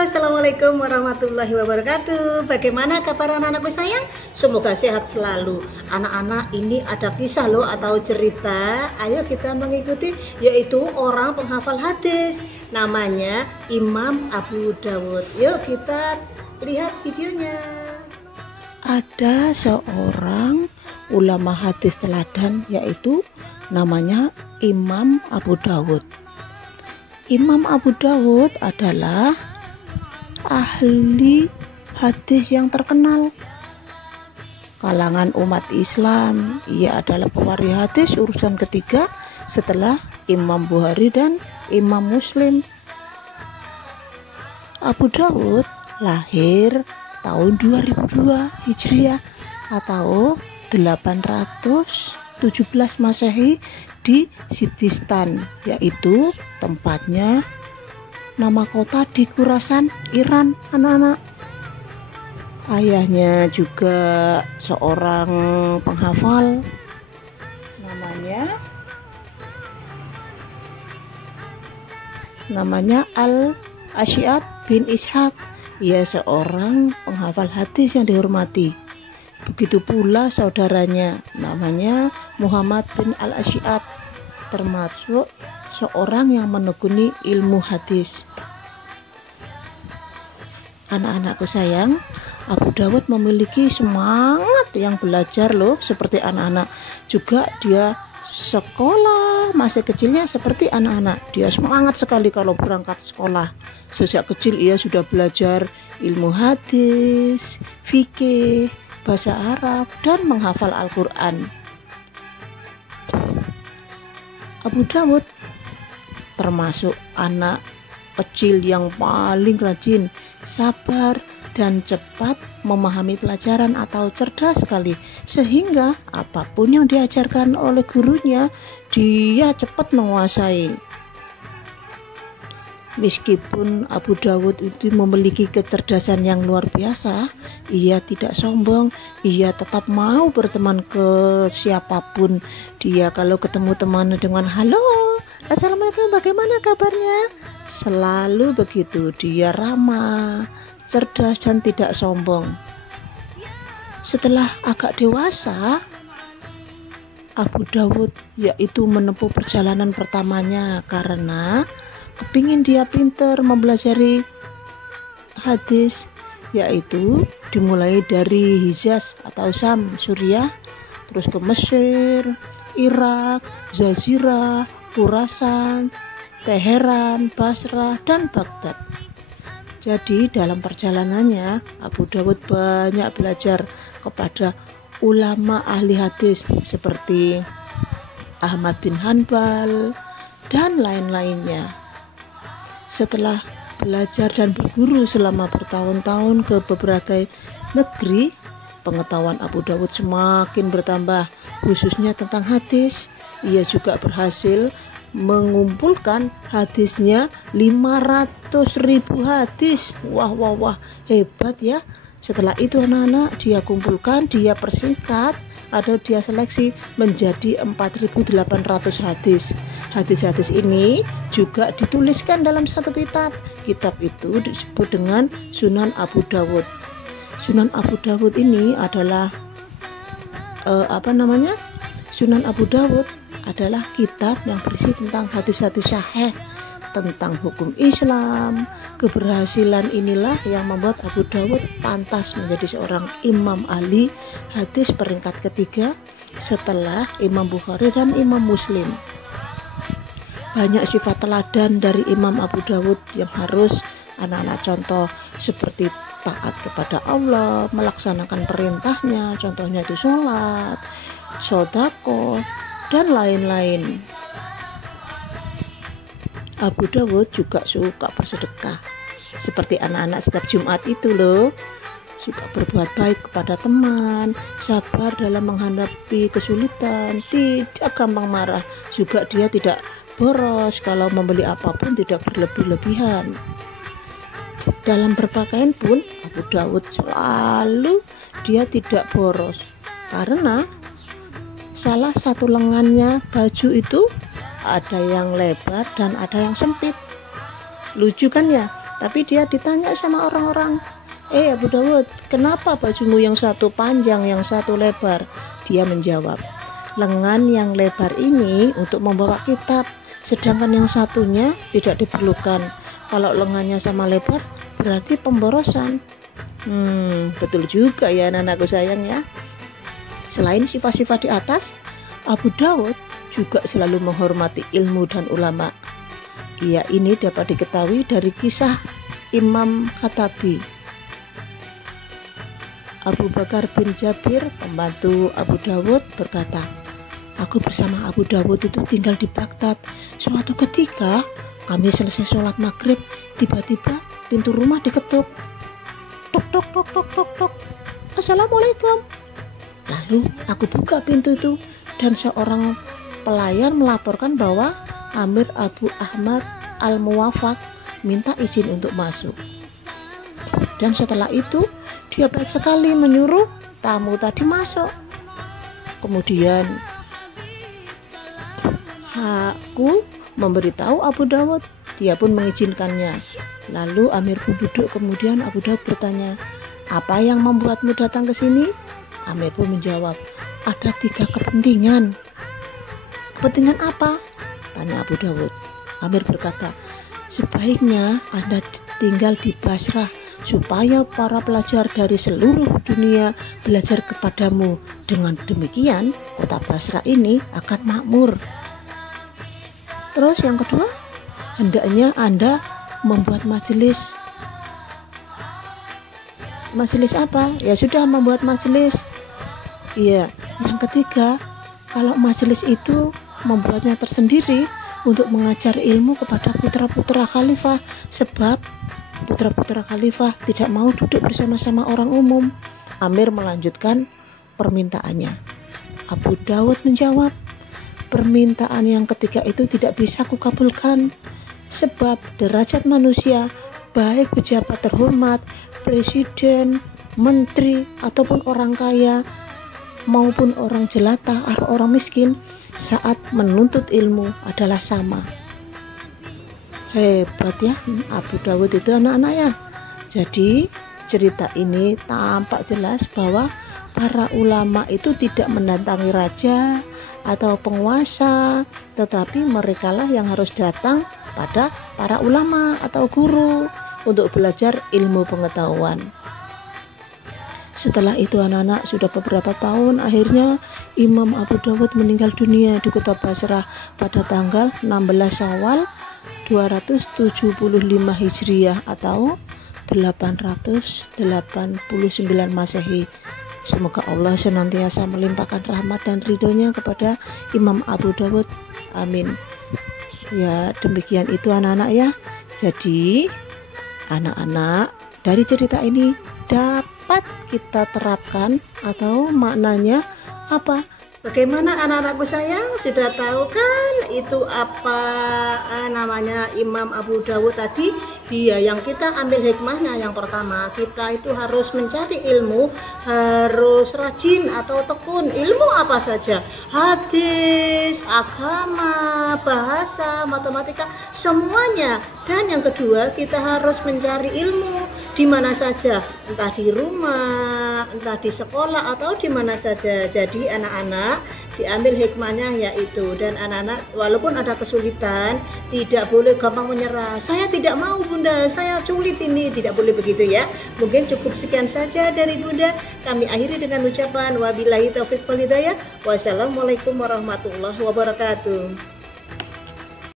Assalamualaikum warahmatullahi wabarakatuh. Bagaimana kabar anak-anakku sayang? Semoga sehat selalu. Anak-anak, ini ada kisah loh atau cerita. Ayo kita mengikuti, yaitu orang penghafal hadis. Namanya Imam Abu Dawud. Yuk kita lihat videonya. Ada seorang ulama hadis teladan, yaitu namanya Imam Abu Dawud. Imam Abu Dawud adalah ahli hadis yang terkenal kalangan umat Islam. Ia adalah pewaris hadis urutan ketiga setelah Imam Bukhari dan Imam Muslim. Abu Dawud lahir tahun 2002 Hijriah atau 817 Masehi di Sistan, yaitu tempatnya nama kota di Khurasan, Iran, anak-anak. Ayahnya juga seorang penghafal, namanya Al-Asy'ad bin Ishaq. Ia seorang penghafal hadis yang dihormati. Begitu pula saudaranya, namanya Muhammad bin Al-Asy'ad, termasuk seorang yang menekuni ilmu hadis. Anak-anakku sayang, Abu Dawud memiliki semangat yang belajar loh, seperti anak-anak. Juga dia sekolah masa kecilnya seperti anak-anak. Dia semangat sekali kalau berangkat sekolah. Sejak kecil ia sudah belajar ilmu hadis, fikih, bahasa Arab, dan menghafal Al-Quran. Abu Dawud termasuk anak kecil yang paling rajin, sabar, dan cepat memahami pelajaran atau cerdas sekali, sehingga apapun yang diajarkan oleh gurunya dia cepat menguasai. Meskipun Abu Dawud itu memiliki kecerdasan yang luar biasa, ia tidak sombong. Ia tetap mau berteman ke siapapun. Dia kalau ketemu teman dengan halo, assalamualaikum, bagaimana kabarnya? Selalu begitu. Dia ramah, cerdas, dan tidak sombong. Setelah agak dewasa, Abu Dawud yaitu menempuh perjalanan pertamanya karena kepingin dia pinter mempelajari hadis, yaitu dimulai dari Hijaz atau Syam, Suriah, terus ke Mesir, Irak, Jazirah, Khurasan, Teheran, Basrah, dan Baghdad. Jadi dalam perjalanannya Abu Dawud banyak belajar kepada ulama ahli hadis seperti Ahmad bin Hanbal dan lain-lainnya. Setelah belajar dan berguru selama bertahun-tahun ke berbagai negeri, pengetahuan Abu Dawud semakin bertambah, khususnya tentang hadis. Ia juga berhasil mengumpulkan hadisnya 500.000 hadis. Wah, hebat ya. Setelah itu anak-anak dia kumpulkan, dia persingkat atau dia seleksi menjadi 4.800 hadis. Hadis-hadis ini juga dituliskan dalam satu kitab. Kitab itu disebut dengan Sunan Abu Dawud. Sunan Abu Dawud ini adalah Sunan Abu Dawud adalah kitab yang berisi tentang hadis-hadis sahih tentang hukum Islam. Keberhasilan inilah yang membuat Abu Dawud pantas menjadi seorang imam ahli hadis peringkat ketiga setelah Imam Bukhari dan Imam Muslim. Banyak sifat teladan dari Imam Abu Dawud yang harus anak-anak contoh, seperti taat kepada Allah, melaksanakan perintahnya, contohnya itu sholat, sedekah, dan lain-lain. Abu Dawud juga suka bersedekah, seperti anak-anak setiap Jumat itu loh. Suka berbuat baik kepada teman, sabar dalam menghadapi kesulitan, tidak gampang marah. Juga dia tidak boros, kalau membeli apapun tidak berlebih-lebihan. Dalam berpakaian pun Abu Dawud selalu dia tidak boros, karena salah satu lengannya baju itu ada yang lebar dan ada yang sempit. Lucu kan ya? Tapi dia ditanya sama orang-orang, Abu Dawud, kenapa bajumu yang satu panjang, yang satu lebar? Dia menjawab, lengan yang lebar ini untuk membawa kitab, sedangkan yang satunya tidak diperlukan. Kalau lengannya sama lebar berarti pemborosan. Betul juga ya anak-anakku sayang ya. Selain sifat-sifat di atas, Abu Dawud juga selalu menghormati ilmu dan ulama. Ini dapat diketahui dari kisah Imam Khattabi. Abu Bakar bin Jabir, pembantu Abu Dawud, berkata, aku bersama Abu Dawud itu tinggal di Baghdad. Suatu ketika kami selesai sholat maghrib, tiba-tiba pintu rumah diketuk. Tok tok tok tok tok tok. Assalamualaikum. Lalu aku buka pintu itu dan seorang pelayan melaporkan bahwa Amir Abu Ahmad Al-Muwafaq minta izin untuk masuk. Dan setelah itu dia baik sekali menyuruh tamu tadi masuk. Kemudian aku memberitahu Abu Dawud, dia pun mengizinkannya. Lalu Amir pun duduk, kemudian Abu Dawud bertanya, apa yang membuatmu datang ke sini? Amir pun menjawab, ada 3 kepentingan. Kepentingan apa? Tanya Abu Dawud. Amir berkata, sebaiknya Anda tinggal di Basrah supaya para pelajar dari seluruh dunia belajar kepadamu. Dengan demikian kota Basrah ini akan makmur. Terus yang kedua, hendaknya Anda membuat majelis. Majelis apa? Ya sudah, membuat majelis. Iya. Yang ketiga, kalau majelis itu membuatnya tersendiri untuk mengajar ilmu kepada putra-putra khalifah, sebab putra-putra khalifah tidak mau duduk bersama-sama orang umum. Amir melanjutkan permintaannya. Abu Dawud menjawab, permintaan yang ketiga itu tidak bisa kukabulkan, sebab derajat manusia, baik pejabat terhormat, presiden, menteri, ataupun orang kaya, maupun orang jelata atau orang miskin, saat menuntut ilmu adalah sama. Hebat ya Abu Dawud itu anak-anak ya. Jadi cerita ini tampak jelas bahwa para ulama itu tidak mendatangi raja atau penguasa, tetapi merekalah yang harus datang pada para ulama atau guru untuk belajar ilmu pengetahuan. Setelah itu anak-anak, sudah beberapa tahun, akhirnya Imam Abu Dawud meninggal dunia di kota Basrah pada tanggal 16 Syawal 275 Hijriah atau 889 Masehi. Semoga Allah senantiasa melimpahkan rahmat dan ridhonya kepada Imam Abu Dawud. Amin. Ya, demikian itu anak-anak ya. Jadi anak-anak, dari cerita ini dapat kita terapkan atau maknanya apa? Bagaimana anak-anakku sayang, sudah tahu kan itu apa namanya Imam Abu Dawud tadi? Dia yang kita ambil hikmahnya, yang pertama kita itu harus mencari ilmu, harus rajin atau tekun. Ilmu apa saja, hadis, agama, bahasa, matematika, semuanya. Dan yang kedua, kita harus mencari ilmu di mana saja, entah di rumah, entah di sekolah, atau di mana saja. Jadi anak-anak diambil hikmahnya yaitu, dan anak-anak walaupun ada kesulitan tidak boleh gampang menyerah. Saya tidak mau Bunda, saya sulit ini, tidak boleh begitu ya. Mungkin cukup sekian saja dari Bunda. Kami akhiri dengan ucapan wabillahi taufiq wal hidayah. Wassalamualaikum warahmatullahi wabarakatuh.